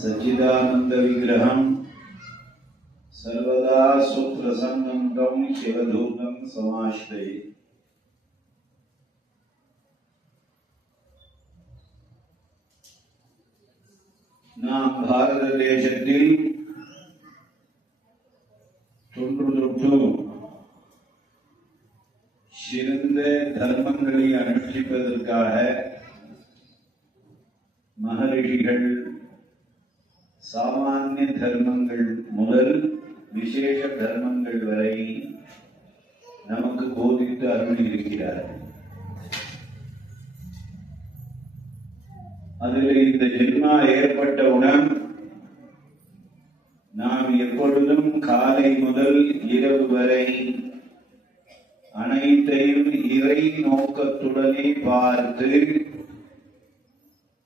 सच्चिदानन्दविग्रहम् सर्वदा सुप्रसन्नं तं शिवदूतं समाश्रये நாம் பாரத தேசத்தில் தொன்று தொட்டு சிறந்த தர்மங்களை அனுஷ்டிப்பதற்காக மகரிஷிகள் சாமானிய தர்மங்கள் முதல் விசேஷ தர்மங்கள் வரை நமக்கு போதித்து அருளியிருக்கிறார்கள் அதில் இந்த ஜென்மா ஏற்பட்டவுடன் நாம் எப்பொழுதும் காலை முதல் இரவு வரை அனைத்தையும் இறை நோக்கத்துடனே பார்த்து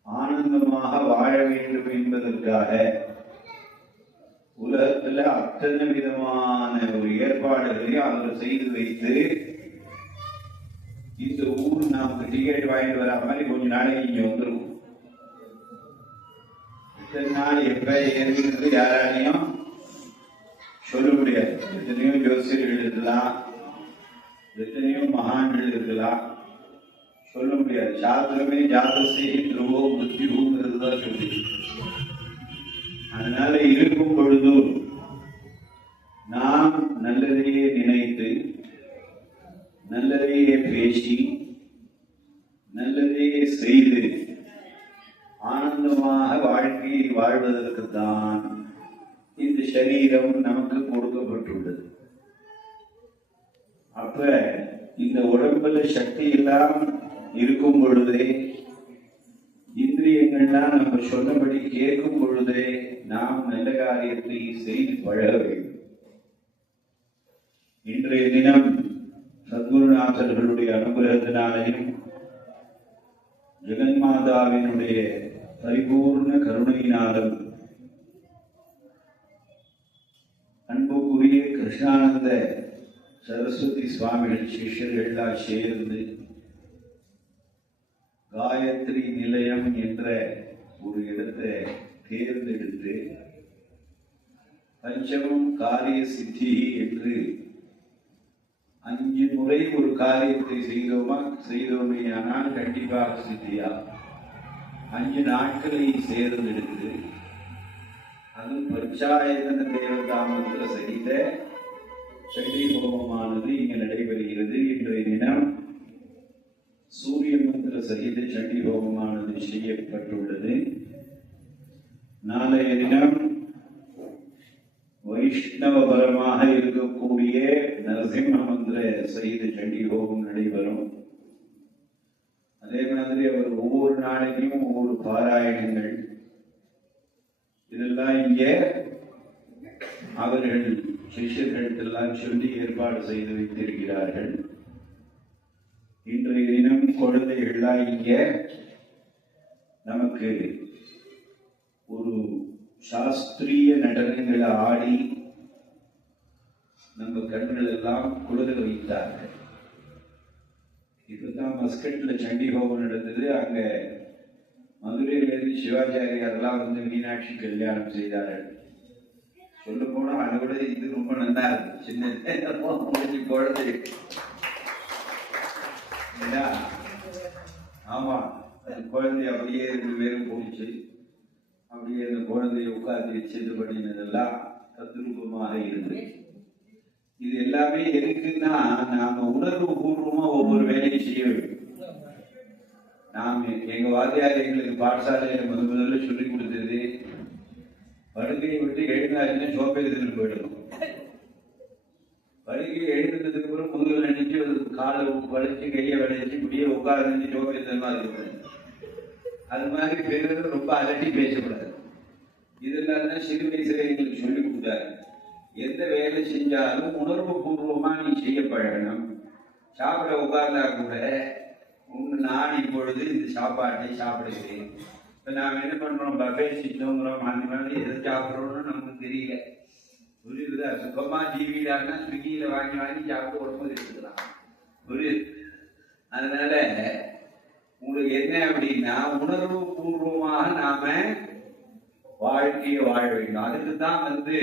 ஆனந்தமாக வாழ வேண்டும் என்பதற்காக உலகத்துல அத்தனை விதமான ஒரு ஏற்பாடுகளையும் அவர்கள் செய்து வைத்து இந்த ஊர் நமக்கு டிக்கெட் வாங்கிட்டு வரா மாதிரி கொஞ்ச நாளைக்கு இங்க வந்துடும் இத்தனை நாள் எப்ப ஏறினது யாராலையும் சொல்ல முடியாது. எத்தனையோ ஜோசியர்கள் இருக்கலாம் எத்தனையோ மகான்கள் இருக்கலாம் சொல்ல முடியாது. சாஸ்திரமே ஜாதசே துருவோ மிருத்யுங்கிறது தான் சொல்லி அதனால இருக்கும் பொழுதும் நாம் நல்லதையே நினைத்து நல்லதையே பேசி நல்லதையே செய்து ஆனந்தமாக வாழ்க்கையை வாழ்வதற்கு தான் இந்த சரீரம் நமக்கு கொடுக்கப்பட்டுள்ளது. அப்ப இந்த உடம்புல சக்தி எல்லாம் இருக்கும் பொழுதே நம்ம சொன்னபடி கேட்கும் பொழுதே நாம் நல்ல காரியத்தை செய்து பழக வேண்டும். இன்றைய தினம் சத்குருநாதர்களுடைய அனுகிரகத்தினாலையும் ஜெகன்மாதாவினுடைய பரிபூர்ண கருணையினாலும் அன்புக்குரிய கிருஷ்ணானந்த சரஸ்வதி சுவாமிகள் சிஷ்யர்கள்லாம் சேர்ந்து காயத்ரி நிலையம் என்ற ஒரு இடத்தை தேர்ந்தெடுத்து பஞ்சமம் காரிய சித்தி என்று அஞ்சு முறை ஒரு காரியத்தை செய்தோமா செய்தோமே ஆனால் கண்டிப்பாக சித்தியா? அஞ்சு நாட்களை சேர்ந்தெடுத்து அது பஞ்சாயத்தன தேவதாமத்தில் செய்த சண்டி ஹோமமானது இங்கு நடைபெறுகிறது. இன்றைய தினம் சூரிய மந்திர சகித சண்டி ஹோமமானது செய்யப்பட்டுள்ளது. நாளைய தினம் வைஷ்ணவபரமாக இருக்கக்கூடிய நரசிம்ம மந்திர சகித சண்டி ஹோமம் நடைபெறும். அதே மாதிரி அவர் ஒவ்வொரு நாளைக்கும் ஒவ்வொரு பாராயணங்கள். இதெல்லாம் இங்கே அவர்கள் சிஷ்யர்களுக்கெல்லாம் சொல்லி ஏற்பாடு செய்து வைத்திருக்கிறார்கள். இன்றைய தினம் குழந்தைகள்லாம் இங்கே நமக்கு ஒரு சாஸ்திரிய நடனங்களை ஆடி நம்ம கண்கள் எல்லாம் குளிர வைத்தார்கள். இதுதான் மஸ்கட்ல சண்டி ஹோமம் நடந்தது. அங்க மதுரையிலிருந்து சிவாச்சாரியாரெல்லாம் வந்து மீனாட்சி கல்யாணம் செய்தார்கள். சொல்ல போனா அதை விட இது ரொம்ப நல்லா இருக்கு சின்ன குழந்தை ஆமா அந்த குழந்தை அப்படியே ரெண்டு பேரும் போயிடுச்சு. அப்படியே அந்த குழந்தையை உட்கார்ந்து வச்சு இது பண்ணினதெல்லாம் தத்ரூபமாக இருந்து இது எல்லாமே எதுக்குன்னா நாம உணர்வு பூர்வமா ஒவ்வொரு வேலையும் செய்ய வேண்டும். நாம் எங்க வாத்தியார் எங்களுக்கு பாடசாலையில முதல் முதல்ல சொல்லி கொடுத்தது படுக்கையை விட்டு எழுந்தாச்சுன்னா சோப்பை எடுத்துட்டு போயிடணும். படுக்கையை எழுந்ததுக்கு அப்புறம் முதுகில் நினைச்சு காலை வளைச்சு கையை வளைச்சு இப்படியே உட்கார்ந்து சோப்பை எடுத்தமா இருக்கணும் அது மாதிரி பேரு ரொம்ப அலட்டி பேசக்கூடாது. இதெல்லாம் தான் சிறு வயசுல எங்களுக்கு சொல்லி கொடுத்தாரு. எந்த வேலை செஞ்சாலும் உணர்வு பூர்வமா நீ செய்ய பழகணும். சாப்பிட உட்கார்ந்தா கூட உங்க நான் இப்பொழுது இந்த சாப்பாட்டை சாப்பிடுகிறேன். இப்போ நாம் என்ன பண்ணுறோம் பஃபே சிஸ்டம்ங்கிறோம் அந்த மாதிரி எதை சாப்பிட்றோன்னு நமக்கு தெரியல. புரியுதா சுகமா ஜீவிடான்னா ஸ்விக்கியில வாங்கி வாங்கி சாப்பிட்டு உடம்பு எடுத்துக்கலாம். புரியுது? அதனால உங்களுக்கு என்ன அப்படின்னா உணர்வு பூர்வமாக நாம வாழ்க்கையை வாழ வேண்டும். அதுக்கு தான் வந்து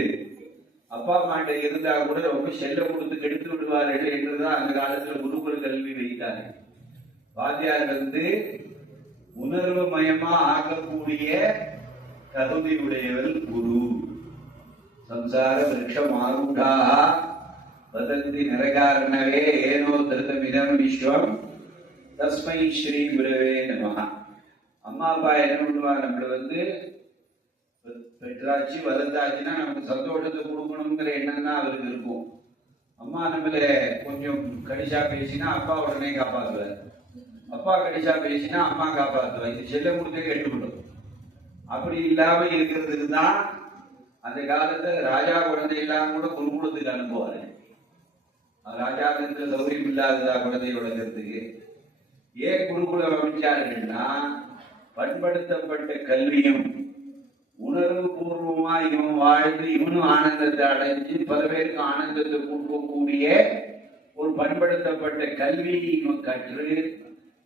அப்பா அம்மாட்ட இருந்தா கூட ரொம்ப செல்ல கொடுத்து கெடுத்து விடுவார்கள் என்றுதான் அந்த காலத்துல குருகுல கல்வி வைத்தாங்க வாத்தியார் வந்து உணர்வு மயமா ஆக்கக்கூடிய தகுதியுடையவர் குரு. சம்சார விருட்சம் ஆரூடாக வதந்தி நிரகாரணவே ஏனோ திருத்தமிதம் விஸ்வம். தஸ்மை ஸ்ரீ குருவே நமஹ. அம்மா அப்பா என்ன பண்ணுவாங்க? நம்மளை வந்து பெற்றாச்சு வளர்ந்தாச்சுன்னா நமக்கு சந்தோஷத்தை கொடுக்கணுங்கிற எண்ணம் தான் அவருக்கு இருக்கும். அம்மா நம்மள கொஞ்சம் கடிசா பேசினா அப்பா உடனே காப்பாத்துவார். அப்பா கடிசா பேசினா அம்மா காப்பாத்துவார். இது செல்ல கொடுத்தே கெட்டுவிடும் அப்படி இல்லாம இருக்கிறதுக்கு தான் அந்த காலத்துல ராஜா குழந்தை இல்லாம கூட குருகுலத்துக்கு அனுப்புவாரு. ராஜாவுக்கு சௌரியம் இல்லாததா குழந்தை வளர்க்கறதுக்கு. ஏன் குருகுலம் அமைச்சாருன்னா பண்படுத்தப்பட்ட கல்வியும் உணர்வு பூர்வமா இவன் வாழ்ந்து இவனும் ஆனந்தத்தை அடைஞ்சு பல பேருக்கு ஆனந்தத்தை கொடுக்கக்கூடிய ஒரு பண்படுத்தப்பட்ட கல்வியை இவன் கற்று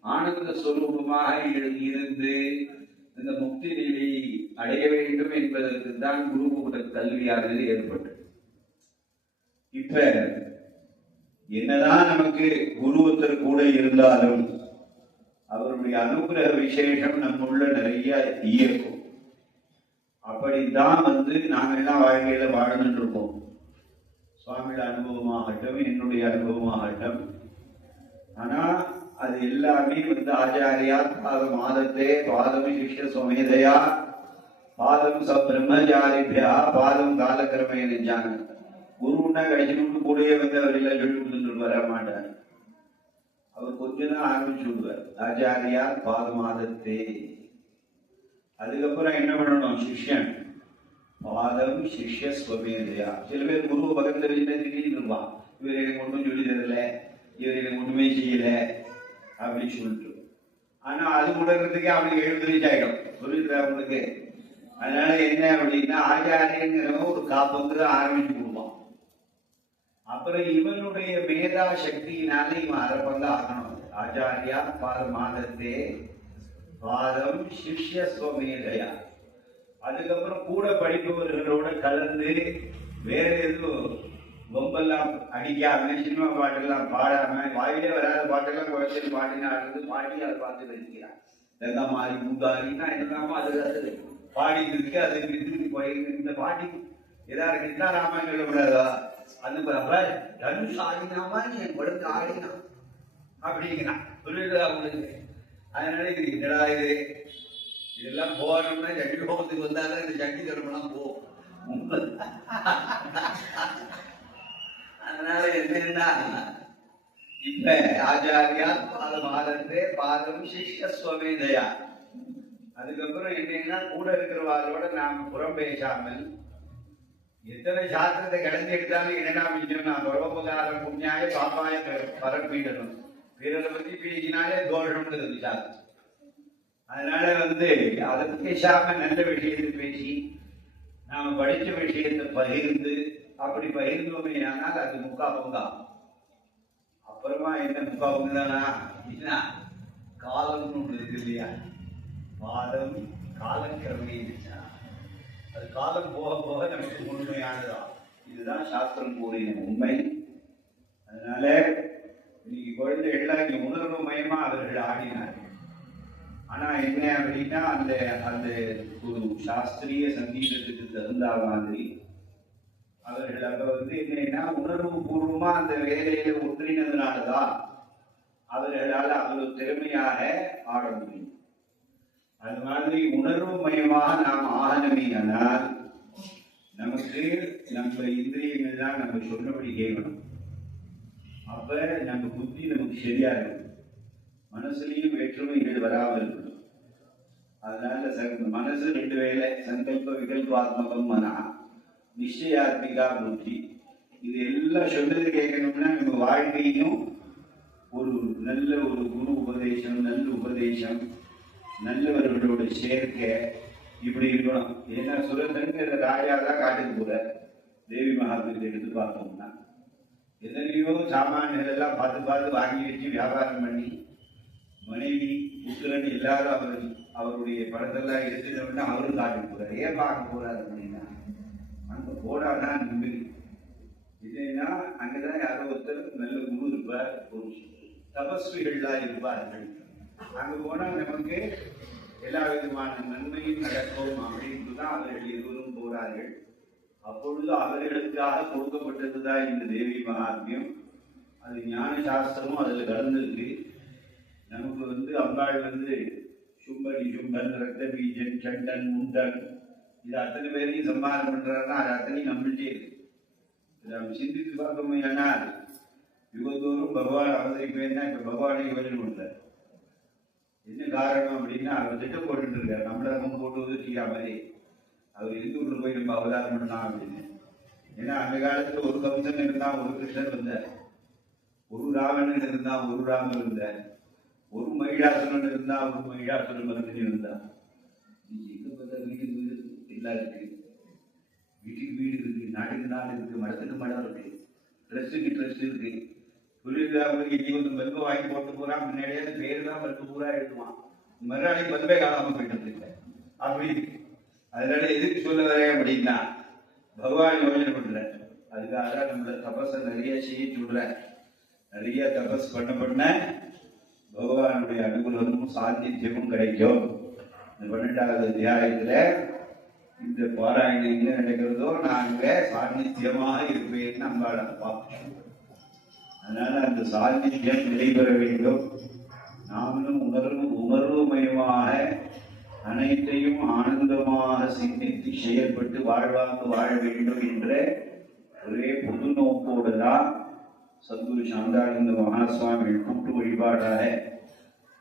ஆனந்த சொரூபமாக இருந்து இந்த முக்தி நிலையை அடைய வேண்டும் என்பதற்கு தான் குருகுல கல்வியானது ஏற்பட்டது. இப்ப என்னதான் நமக்கு குருவத்தர் கூட இருந்தாலும் அவருடைய அனுகிரக விசேஷம் நம்முள்ள நிறைய இயக்கும். அப்படித்தான் வந்து நாங்கள்லாம் வாழ்க்கையில வாழ்ந்துட்டு இருக்கோம். சுவாமியோட அனுபவமாகட்டும் என்னுடைய அனுபவமாகட்டும். ஆனா அது எல்லாமே வந்து ஆச்சாரியா பாத மாதத்தே பாதம் சிஷ்ய சுமேதையா பாதம் ச பிரம்மச்சாரிபியா பாதம் காலக்கிரமேன ஞான குருன்னா கடிச்சுட்டு கூடயே வந்து அவர் எல்லாம் சொல்லி கொடுத்துட்டு வர மாட்டார். அவர் கொஞ்ச நாள் ஆரம்பிச்சு விடுவார். ஆச்சாரியார் பாத மாதத்தே. அதுக்கப்புறம் என்ன பண்ணணும்? சிஷ்யன். பாதம் சிஷ்ய ஸ்வமேதையா சில பேர் குரு பக்கத்தில் வச்சுட்டு திடீர்னு இருப்பான். இவர் எனக்கு ஒன்றும் சொல்லி தரல. இவர் எனக்கு ஒண்ணுமே செய்யல. அப்படின்னு சொல்லிட்டு ஆனா அது உணர்றதுக்கே அவனுக்கு எழுபது வயசு ஆயிடும். அதனால என்ன அப்படின்னா ஆச்சாரியங்கிறவன் ஒரு காப்பந்து ஆரம்பிச்சு கொடுப்பான். அப்புறம் இவனுடைய மேதா சக்தியினால இவன் அரப்பங்க ஆகணும். ஆச்சாரியா பாத மாதத்தே பாதம் சிஷ்ய ஸ்வமேதையா அதுக்கப்புறம் கூட படிப்பவர்களோட கலந்து வேற எதுவும் பொம்பெல்லாம் அடிக்காம சினிமா பாட்டெல்லாம் பாடாம வாயிலே வராத பாட்டெல்லாம் குழந்தை பாடினாருந்து பாடி அதை பார்த்து வச்சுக்கிறான் தெங்கா மாறி பூதாரின்னா என்னமோ அது அது. பாடி இருக்கு அது திருப்பி போய் இந்த பாட்டி ஏதாவது கிருஷ்ணா ராமாயணம் சொல்லக்கூடாதா அது. அப்ப தனுஷ் ஆடினாமா என் குழந்தை ஆடினான் அப்படிங்கிறான் சொல்லிட்டு அவங்களுக்கு அதனால இது என்னடா இது? இதெல்லாம் போகணும்னா சக்தி ஹோமத்துக்கு வந்தாலும் இந்த சக்தி தர்மம்லாம் போகும். அதனால என்னன்னா இப்ப ஆச்சாரியா பாதம் ஆதரத்தே பாதம் சிஷ்ய சுவமேதையா. அதுக்கப்புறம் என்னன்னா கூட இருக்கிறவாரோட நாம் புறம் பேசாமல் எத்தனை சாஸ்திரத்தை கடந்து எடுத்தாலும் என்னடா மிச்சம் நான் பரோபகாரம் புண்ணியாய பாப்பாய பரப்பிடணும். பிறரை பத்தி பேசினாலே தோஷம்னு இருக்கு அதனால வந்து அதை பேசாம நல்ல விஷயத்தை பேசி நாம படிச்ச விஷயத்தை பகிர்ந்து அப்படி பகிர்ந்தோமே ஆனால் அது முக்கா பங்கா. அப்புறமா என்ன முக்கா பங்கு தானா அப்படின்னா காலம்னு ஒண்ணு இருக்கு இல்லையா? பாதம் காலக்கிழமை அது காலம் போக போக நமக்கு முழுமையானதான் இதுதான் சாஸ்திரம் கூறின உண்மை. அதனால இன்னைக்கு குழந்தைகள்லாம் இங்க உணர்வு மயமா அவர்கள் ஆடினார்கள். ஆனா என்ன அப்படின்னா அந்த அந்த ஒரு சாஸ்திரிய சங்கீதத்துக்கு தகுந்த மாதிரி அவர்கள் அப்ப வந்து என்னன்னா உணர்வு பூர்வமா அந்த வேலையில ஒன்றினதுனாலதான் அவர்களால் அவ்வளவு திறமையாக ஆட முடியும். அது மாதிரி உணர்வு மயமாக நாம் ஆகணுமேயானால் நமக்கு நம்ம இந்திரியங்கள் தான் நம்ம சொன்னபடி கேட்கணும். அப்ப நம்ம புத்தி நமக்கு சரியா இருக்கும் மனசுலயும் வேற்றுமைகள் வராமல் இருக்கணும். அதனால சங்க- மனசு ரெண்டு வேலை சங்கல்ப விகல்பாத்மகம் மனா நிச்சயாத்மிகா புத்தி இது எல்லாம் சொல்றது கேட்கணும்னா நம்ம வாழ்க்கையும் ஒரு நல்ல ஒரு குரு உபதேசம் நல்ல உபதேசம் நல்லவர்களோட சேர்க்கை இப்படி இருக்கணும். ஏன்னா சுரந்தன் ராஜா தான் காட்டுக்கு போற தேவி மகாபீரத்தை எடுத்து பார்த்தோம்னா. எத்தனையோ சாமான்கள் எல்லாம் பார்த்து பார்த்து வாங்கி வச்சு வியாபாரம் பண்ணி மனைவி புத்திரன் எல்லாரும் அவர் அவருடைய படத்தெல்லாம் எடுத்துட்டோம்னா அவரும் காட்டுக்கு போறார். ஏன் பார்க்க போறாரு அப்படின்னா அங்க போனாதான் நிம்மதி இல்லைன்னா அங்கதான் யாரோ ஒருத்தர் நல்ல குரு இருப்பார் ஒரு தபஸ்விகள்லாம் இருப்பார்கள். அங்க போனால் நமக்கு எல்லா விதமான நன்மையும் நடக்கும் அப்படின்னு தான் அவர்கள் இருவரும் போறார்கள். அப்பொழுது அவர்களுக்காக கொடுக்கப்பட்டதுதான் இந்த தேவி மகாத்மியம். அது ஞான சாஸ்திரமும் அதுல கலந்துருக்கு. நமக்கு வந்து அம்பாள் வந்து சும்பன் சும்பன் ரத்த பீஜன் சண்டன் முண்டன் இது அத்தனை பேரையும் சம்பாதம் பண்றாருன்னா அது அத்தனையும் நம்மள்டே இருக்கு. இதை நம்ம சிந்தித்து அது யுகத்தோறும் பகவான் அவதரிப்பேன்னா இப்ப பகவானை யோஜனை பண்றார். என்ன காரணம் அப்படின்னா அவர் திட்டம் போட்டுட்டு இருக்காரு. நம்மள நம்ம போட்டு உதவிக்கிற மாதிரி அவர் இருந்து ஊர்ல போய் நம்ம அவதாரம் பண்ணலாம் அப்படின்னு. ஏன்னா அந்த காலத்துல ஒரு கம்சன் இருந்தா ஒரு கிருஷ்ணன் வந்தார் ஒரு ராவணன் இருந்தா ஒரு ராமன் இருந்தார். ஒரு மகிழாசுரன் இருந்தா ஒரு மகிழாசுரன் வந்து இருந்தான் எங்க பார்த்தா வீடு வீடு இருக்கு வீட்டுக்கு வீடு இருக்கு நாட்டுக்கு நாடு இருக்கு மடத்துக்கு மடம் இருக்கு ட்ரெஸ்ஸுக்கு ட்ரெஸ் இருக்கு. தொழிலாளர்களுக்கு இங்கே வந்து பல்பை வாங்கி போட்டு போறான் முன்னாடியே பேரு தான் பல்பு பூரா எழுதுவான். மறுநாளைக்கு பல்பே காணாம போயிட்டு இருக்கு அப்படி அதனால எதுக்கு சொல்ல வரேன் அப்படின்னா பகவான் யோஜனை பண்ற அதுக்காக தான் நம்மள தபஸை நிறைய செய்ய சொல்ற நிறைய தபஸ் பண்ண பண்ண பகவானுடைய அனுகூலமும் சாந்தித்யமும் கிடைக்கும். இந்த பன்னெண்டாவது அத்தியாயத்துல இந்த பாராயணம் என்ன நடக்கிறதோ நாங்க சாநித்தியமாக இருப்பேன் நம்மள அப்பா அதனால அந்த சாநித்தியம் நிலைபெற வேண்டும். நாமளும் உணர்வு உணர்வுமயமாக அனைத்தையும் ஆனந்தமாக சிந்தித்து செயல்பட்டு வாழ்வாங்க வாழ வேண்டும் என்ற ஒரே பொது நோக்கோடு தான் சத்குரு சாந்தானந்த மகாசுவாமி கூட்டு வழிபாடாக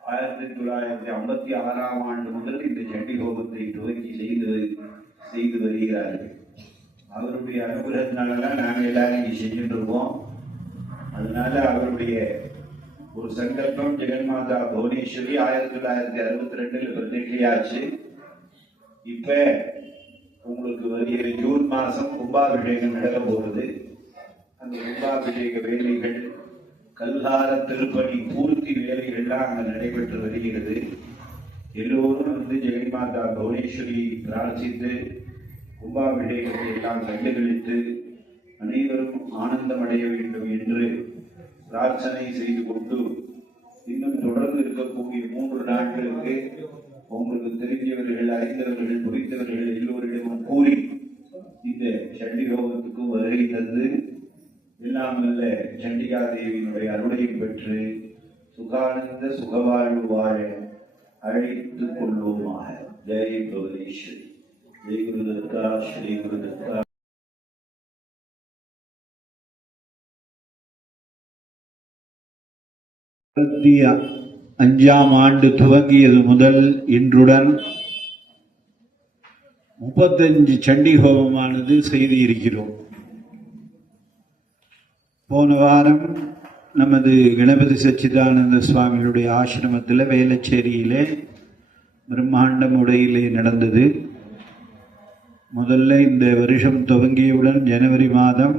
ஆயிரத்தி தொள்ளாயிரத்தி ஐம்பத்தி ஆறாம் ஆண்டு முதல் இந்த சண்டி ஹோமத்தை துவக்கி செய்து செய்து வருகிறார்கள். அவருடைய அனுகிரகத்தினால தான் நாங்கள் எல்லாரும் இங்கே செஞ்சுட்டு இருக்கோம் அதனால அவருடைய ஒரு சங்கல்பம் ஜெகன்மாதா புவனேஸ்வரி ஆயிரத்தி தொள்ளாயிரத்தி அறுபத்தி ரெண்டுல பிரதிஷ்டையாச்சு. இப்ப உங்களுக்கு வருகிற ஜூன் மாசம் கும்பாபிஷேகம் நடக்க போகுது. அந்த கும்பாபிஷேக வேலைகள் கல்கார திருப்பணி பூர்த்தி வேலைகள்லாம் அங்கே நடைபெற்று வருகிறது. எல்லோரும் வந்து ஜெகன்மாதா புவனேஸ்வரி பிரார்த்தித்து கும்பாபிஷேகத்தை எல்லாம் கண்டுகளித்து அனைவரும் ஆனந்தம் அடைய வேண்டும் என்று பிரார்த்தனை செய்து கொண்டு இன்னும் தொடர்ந்து இருக்கக்கூடிய மூன்று நாட்களுக்கு உங்களுக்கு தெரிந்தவர்கள் அறிந்தவர்கள் புரிந்தவர்கள் எல்லோரிடமும் கூறி இந்த சண்டி ஹோமத்துக்கு வருகை தந்து எல்லாம் நல்ல சண்டிகா தேவியினுடைய அருளையும் பெற்று சுகானந்த சுகவாழ்வு வாழ அழைத்துக் கொள்வோமாக. ஜெய் பவனேஸ்வரி. இருபத்தி அஞ்சாம் ஆண்டு துவங்கியது முதல் இன்றுடன் முப்பத்தஞ்சு சண்டிகோபமானது செய்து இருக்கிறோம் போன வாரம் நமது கணபதி சச்சிதானந்த சுவாமிகளுடைய ஆசிரமத்தில் வேளச்சேரியிலே பிரம்மாண்டம் உடையிலே நடந்தது முதல்ல இந்த வருஷம் துவங்கியவுடன் ஜனவரி மாதம்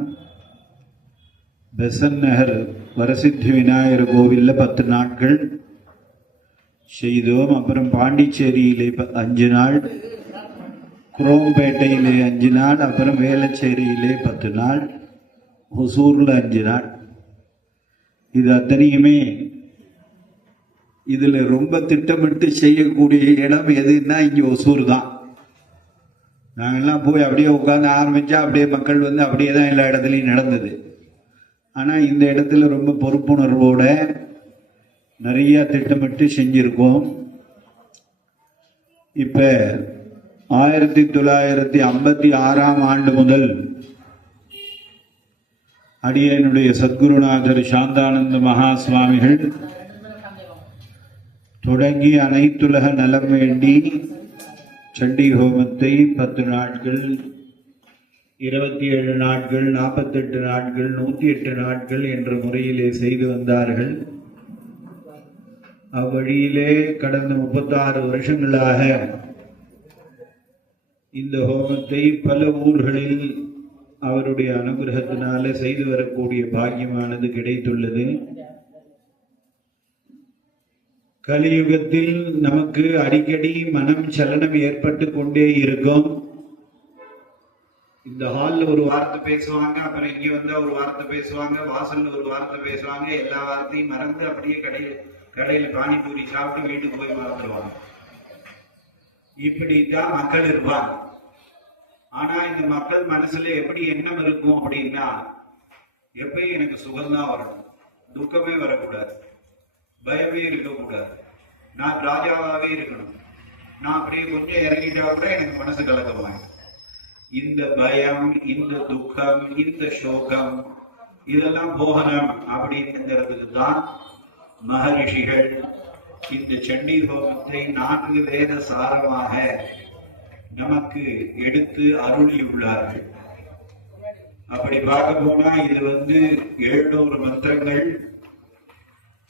பெசன் நகர் வரசித்தி விநாயகர் கோவிலில் பத்து நாட்கள் செய்தோம். அப்புறம் பாண்டிச்சேரியிலே அஞ்சு நாள் குரோம்பேட்டையிலே அஞ்சு நாள் அப்புறம் வேளச்சேரியிலே பத்து நாள் ஒசூரில் அஞ்சு நாள். இது அத்தனையுமே இதில் ரொம்ப திட்டமிட்டு செய்யக்கூடிய இடம் எதுன்னா இங்கே ஒசூர் தான். நாங்கள்லாம் போய் அப்படியே உட்காந்து ஆரம்பித்தா அப்படியே மக்கள் வந்து அப்படியே தான் எல்லா இடத்துலையும் நடந்தது. ஆனால் இந்த இடத்துல ரொம்ப பொறுப்புணர்வோட நிறையா திட்டமிட்டு செஞ்சுருக்கோம். இப்போ ஆயிரத்தி தொள்ளாயிரத்தி ஐம்பத்தி ஆறாம் ஆண்டு முதல் அடியனுடைய சத்குருநாதர் சாந்தானந்த மகா சுவாமிகள் தொடங்கி அனைத்துலக நலம் வேண்டி சண்டி ஹோமத்தை பத்து நாட்கள் இருபத்தி ஏழு நாட்கள் நாற்பத்தெட்டு நாட்கள் நூற்றி எட்டு நாட்கள் என்ற முறையிலே செய்து வந்தார்கள். அவ்வழியிலே கடந்த முப்பத்தாறு வருஷங்களாக இந்த ஹோமத்தை பல ஊர்களில் அவருடைய அனுகிரகத்தினால செய்து வரக்கூடிய பாக்கியமானது கிடைத்துள்ளது. கலியுகத்தில் நமக்கு அடிக்கடி மனம் சலனம் ஏற்பட்டு கொண்டே இருக்கும். இந்த ஹால்ல ஒரு வார்த்தை பேசுவாங்க அப்புறம் இங்க வந்தால் ஒரு வார்த்தை பேசுவாங்க வாசல்ல ஒரு வார்த்தை பேசுவாங்க எல்லா வார்த்தையும் மறந்து அப்படியே கடையில் கடையில பானிபூரி சாப்பிட்டு வீட்டுக்கு போய் மறந்துடுவாங்க. இப்படித்தான் மக்கள் இருப்பாங்க. ஆனா இந்த மக்கள் மனசுல எப்படி எண்ணம் இருக்கும் அப்படின்னா எப்பயும் எனக்கு சுகம்தான் வரணும். துக்கமே வரக்கூடாது. பயமே இருக்கக்கூடாது. நான் ராஜாவாகவே இருக்கணும். நான் அப்படியே கொஞ்சம் இறங்கிட்டா கூட எனக்கு மனசு கலக்கமாய் இந்த பயம் இந்த துக்கம் இந்த சோகம் இதெல்லாம் போகணும் அப்படிங்கிறதுக்கு தான் மகரிஷிகள் இந்த சண்டி ஹோமத்தை நான்கு வேத சாரமாக நமக்கு எடுத்து அருளியுள்ளார்கள். அப்படி பார்க்க போனா இது வந்து எழுநூறு மந்திரங்கள்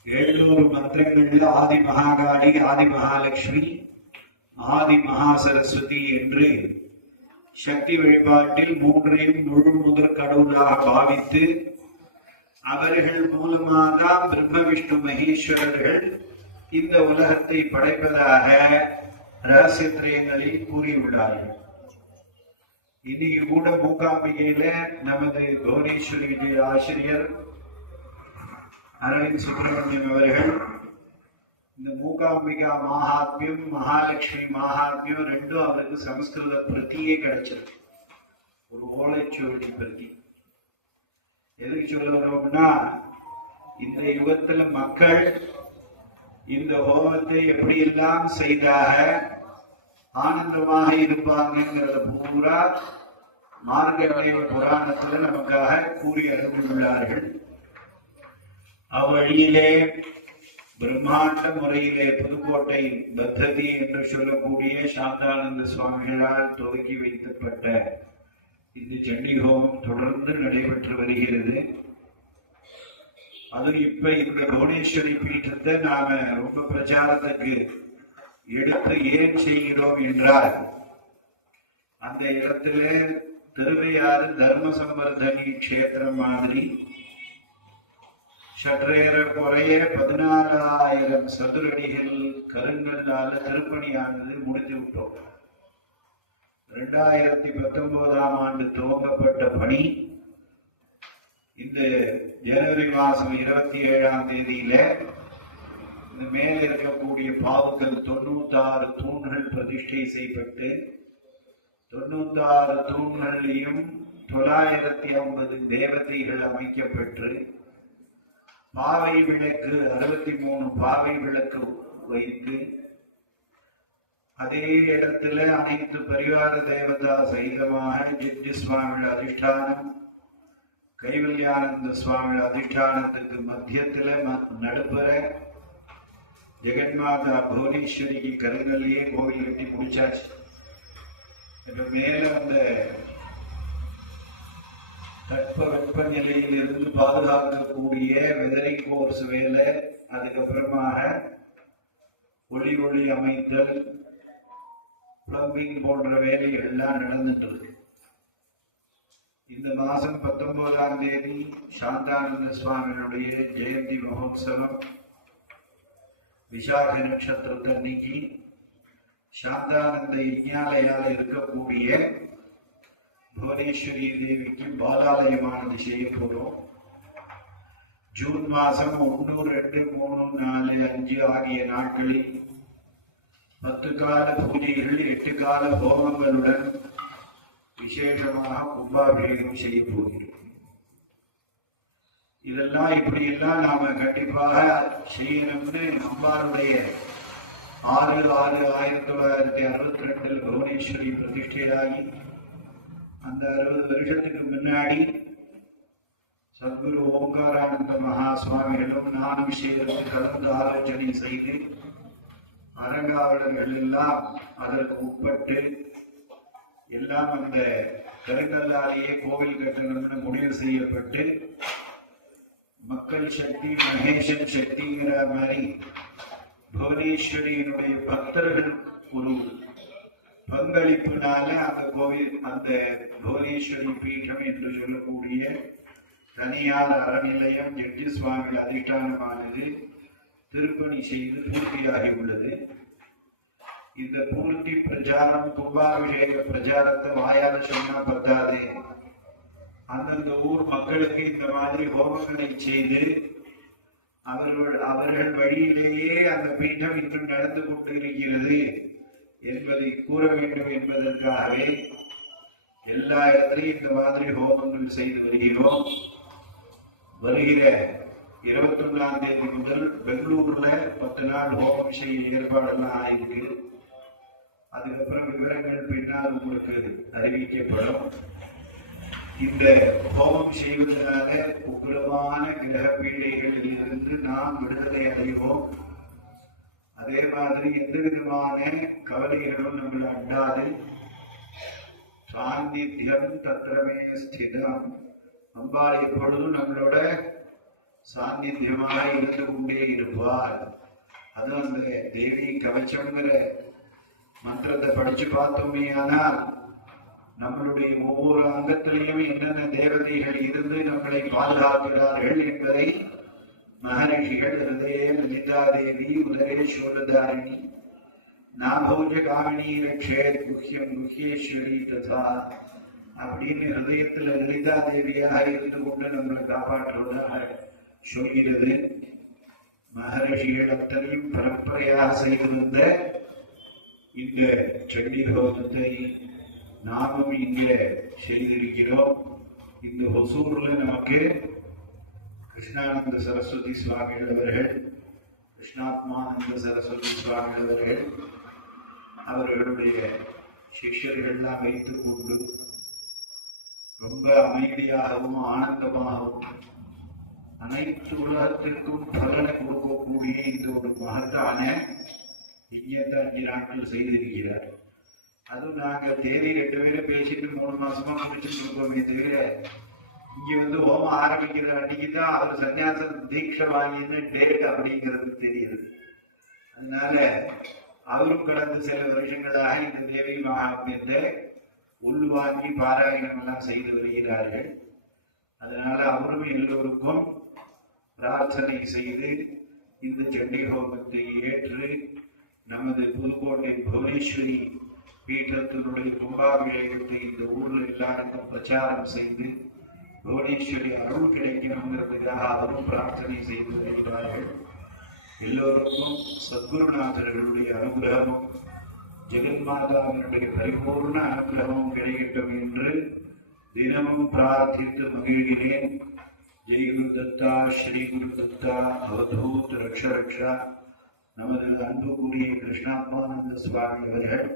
எழுநூறு மந்திரங்கள்ல ஆதி மகாகாளி ஆதி மகாலட்சுமி ஆதி மகா சரஸ்வதி என்று சக்தி வழிபாட்டில் மூன்றையும் முழு முதற் கடவுளாக பாவித்து அவர்கள் மூலமாக பிரம்ம விஷ்ணு மகேஸ்வரர்கள் இந்த உலகத்தை படைப்பதாக ரகசியத்திரயங்களில் கூறியுள்ளார்கள். இன்னைக்கு கூட மூகாம்பிகையில நமது புவனேஸ்வரி ஆசிரியர் அரவிந்த் சுப்பிரமணியம் அவர்கள் இந்த மூகாம்பிகா மகாத்மியம் மகாலட்சுமி மகாத்மியம் ரெண்டும் அவருக்கு சமஸ்கிருத பிரத்தியே கிடைச்சிருக்கு. ஒரு ஓலைச்சுவடி பிரதி. எதுக்கு சொல்ல வரோம்னா இந்த யுகத்துல மக்கள் இந்த ஹோமத்தை எப்படியெல்லாம் செய்தாக ஆனந்தமாக இருப்பாங்கிறத பூரா மார்கழி புராணத்துல நமக்காக கூறி அறிவுள்ளார்கள் அவ்வழியிலே பிரம்மாண்ட முறையிலே புதுக்கோட்டை பத்ததி என்று சொல்லக்கூடிய சாந்தானந்த சுவாமிகளால் துவக்கி வைக்கப்பட்ட இந்த சண்டிகோமம் தொடர்ந்து நடைபெற்று வருகிறது. அது இப்ப இந்த புவனேஸ்வரி பீட்டத்தை நாம ரொம்ப பிரச்சாரத்துக்கு எடுத்து ஏன் செய்கிறோம் என்றால் அந்த இடத்துல திருவையாறு தர்ம சம்பர்தனி கஷேத்திரம் மாதிரி சற்றேற குறைய பதினாலாயிரம் சதுரடிகள் கருங்கல்லால திருப்பணியானது முடித்து விட்டோம். ரெண்டாயிரத்தி பத்தொன்பதாம் ஆண்டு துவங்கப்பட்ட பணி இந்த ஜனவரி மாதம் இருபத்தி ஏழாம் தேதியில இந்த மேல இருக்கக்கூடிய பாவுக்கள் தொண்ணூத்தாறு தூண்கள் பிரதிஷ்டை செய்யப்பட்டு தொண்ணூத்தாறு தூண்களையும் தொள்ளாயிரத்தி ஐம்பது தேவதைகள் அமைக்கப்பெற்று பாவை விளக்கு அறுபத்தி மூணு பாவை விளக்கு வைத்து அதே இடத்துல அனைத்து பரிவார தேவதா சகிதமாக ஜிட்டி சுவாமி அதிஷ்டானம் கைவல்யானந்த சுவாமி அதிஷ்டானத்துக்கு மத்தியத்துல ம- நடுப்புற ஜெகன்மாதா புவனேஸ்வரிக்கு கருங்கல்லையே கோவில் கட்டி முடிச்சாச்சு. இப்போ மேல அந்த தட்ப வெப்ப நிலையிலிருந்து பாதுகாக்கக்கூடிய வெதரை கோர்ஸ் வேலை. அதுக்கப்புறமாக ஒளி ஒளி அமைத்தல் பிளம்பிங் போன்ற வேலைகள்லாம் எல்லாம் நடந்துட்டு இருக்கு இந்த மாதம் பத்தொன்பதாம் தேதி சாந்தானந்த சுவாமியினுடைய ஜெயந்தி மகோத்சவம். விசாக நட்சத்திரத்தன்னைக்கு சாந்தானந்த இஞ்ஞாலையால் இருக்கக்கூடிய புவனேஸ்வரி தேவிக்கு பாலாலயமானது செய்ய போகிறோம் ஜூன் மாசம் ஒன்று ரெண்டு மூணு நாலு அஞ்சு ஆகிய நாட்களில் பத்து கால பூஜைகள் எட்டு கால ஹோமங்களுடன் விசேஷமாக கும்பாபிஷேகம் செய்ய போகிறோம் இதெல்லாம் இப்படியெல்லாம் நாம கண்டிப்பாக செய்யணும்னு அம்பாருடைய ஆறு ஆறு ஆயிரத்தி தொள்ளாயிரத்தி அறுபத்தி ரெண்டில் புவனேஸ்வரி பிரதிஷ்டையாகி அந்த அறுபது வருஷத்துக்கு முன்னாடி சத்குரு ஓங்காரானந்த மகா சுவாமிகளும் நானும் சேர்ந்து கலந்து ஆலோசனை செய்து அரங்காவலர்கள் எல்லாம் அதற்கு உட்பட்டு எல்லாம் அந்த கருங்கல்லாலேயே கோவில் கட்டணும்னு முடிவு செய்யப்பட்டு மக்கள் சக்தி மகேஷன் சக்திங்கிற மாதிரி புவனேஸ்வரியினுடைய பக்தர்கள் ஒரு பங்களிப்புனால அந்த கோவில் அந்த புவனேஸ்வரி பீடம் என்று சொல்லக்கூடிய தனியார் அறநிலையம் ஜெட்டி சுவாமி அதிஷ்டானமானது திருப்பணி செய்து பூர்த்தியாகி உள்ளது இந்த பூர்த்தி பிரச்சாரம் கும்பாபிஷேக பிரச்சாரத்தை வாயால சொன்னா பத்தாது. அந்தந்த ஊர் மக்களுக்கு இந்த மாதிரி ஹோமங்களை செய்து அவர்கள் அவர்கள் வழியிலேயே அந்த பீட்டம் இன்று நடந்து கொண்டிருக்கிறது. என்பதை கூற வேண்டும் என்பதற்காகவே எல்லா இடத்திலையும் இந்த மாதிரி ஹோமங்கள் செய்து வருகிறோம். வருகிற இருபத்தி ஒன்றாம் தேதி முதல் பெங்களூர்ல பத்து நாள் ஹோமம் செய்ய ஏற்பாடெல்லாம் ஆயிருக்கு. அதுக்கப்புறம் விவரங்கள் பின்னால் உங்களுக்கு அறிவிக்கப்படும். இந்த ஹோமம் செய்வதனால உக்கிரமான கிரக பீடைகளில் இருந்து நாம் விடுதலை அடைவோம். அதே மாதிரி எந்த விதமான கவலைகளும் நம்மளை அண்டாது. சாந்தித்யம் தத்திரமே ஸ்திதம். அம்பாள் எப்பொழுதும் நம்மளோட சாநித்தியமாக இருந்து கொண்டே இருப்பார் அது அந்த தேவி கவச்சம்ங்கிற மந்திரத்தை படிச்சு பார்த்தோமே ஆனால் நம்மளுடைய ஒவ்வொரு அங்கத்திலையும் என்னென்ன தேவதைகள் இருந்து நம்மளை பாதுகாக்கிறார்கள் என்பதை மகரிஷிகள் ஹிருதய லலிதா தேவி உதரே ரக்ஷேத் குஹ்யம் குஹ்யேஸ்வரி ததா அப்படின்னு ஹிருதயத்தில் லலிதா தேவியாக இருந்து கொண்டு நம்மளை காப்பாற்றுவதாக சொல்கிறது. மகரிஷிகள் அத்தனையும் பரம்பரையாக செய்து வந்த இந்த சண்டி ஹோமத்தை நாமும் இங்கே செய்திருக்கிறோம். இந்த ஒசூரில் நமக்கு கிருஷ்ணானந்த சரஸ்வதி சுவாமிகள் அவர்கள் கிருஷ்ணாத்மானந்த சரஸ்வதி சுவாமிகள் அவர்கள் அவர்களுடைய சிஷ்யர்கள்லாம் வைத்துக் கொண்டு ரொம்ப அமைதியாகவும் ஆனந்தமாகவும் அனைத்து உலகத்திற்கும் பலனை கொடுக்கக்கூடிய இந்த ஒரு மகத்தான யஜ்ஞத்தை அஞ்சு நாட்கள் செய்திருக்கிறார். அதுவும் நாங்கள் தேதி ரெண்டு பேரும் பேசிட்டு மூணு மாசமா முடிச்சுட்டு இருக்கோமே தவிர இங்க வந்து ஹோமம் ஆரம்பிக்கிற அன்னைக்கு தான் அவர் சன்னியாச தீட்சை வாங்கின்னு டேட் அப்படிங்கிறது தெரியுது. அதனால அவரும் கடந்த சில வருஷங்களாக இந்த தேவி மகாத்மியத்தை உள்வாங்கி பாராயணம் எல்லாம் செய்து வருகிறார்கள். அதனால அவரும் எல்லோருக்கும் பிரார்த்தனை செய்து இந்த சண்டி ஹோமத்தை ஏற்று நமது புதுக்கோட்டை புவனேஸ்வரி பீட்டத்தினுடைய கும்பாபிஷேகத்தை இந்த ஊரில் எல்லாருக்கும் பிரச்சாரம் செய்து புவனேஸ்வரி அருள் கிடைக்கணுங்கிறதுக்காக அவரும் பிரார்த்தனை செய்து வருகிறார்கள். எல்லோருக்கும் சத்குருநாதர்களுடைய அனுகிரகமும் ஜெகன்மாதாவினுடைய பரிபூர்ண அனுகிரகமும் கிடைக்கட்டும் என்று தினமும் பிரார்த்தித்து மகிழ்கிறேன். ஜெய் குரு தத்தா ஸ்ரீ குரு தத்தா அவதூத் ரக்ஷ ரக்ஷா நமது அன்புக்குரிய கிருஷ்ணாத்மானந்த சுவாமி அவர்கள்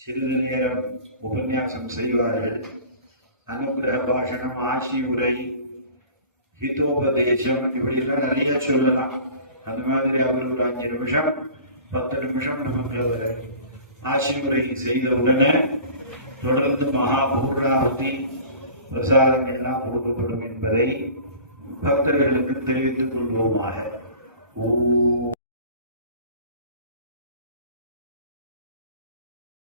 சிறிது நேரம் உபன்யாசம் செய்வார்கள். அனுகிரக பாஷணம் ஆட்சி உரை ஹிதோபதேசம் இப்படிலாம் நிறைய சொல்லலாம். அந்த மாதிரி அவர் ஒரு அஞ்சு நிமிஷம் பத்து நிமிஷம் நமக்கு ஆட்சி உரை செய்த உடனே தொடர்ந்து மகாபூர்ணாவதி பிரசாதங்கள்லாம் கொடுக்கப்படும் என்பதை பக்தர்களுக்கு தெரிவித்துக் கொள்வோமாக. ஓ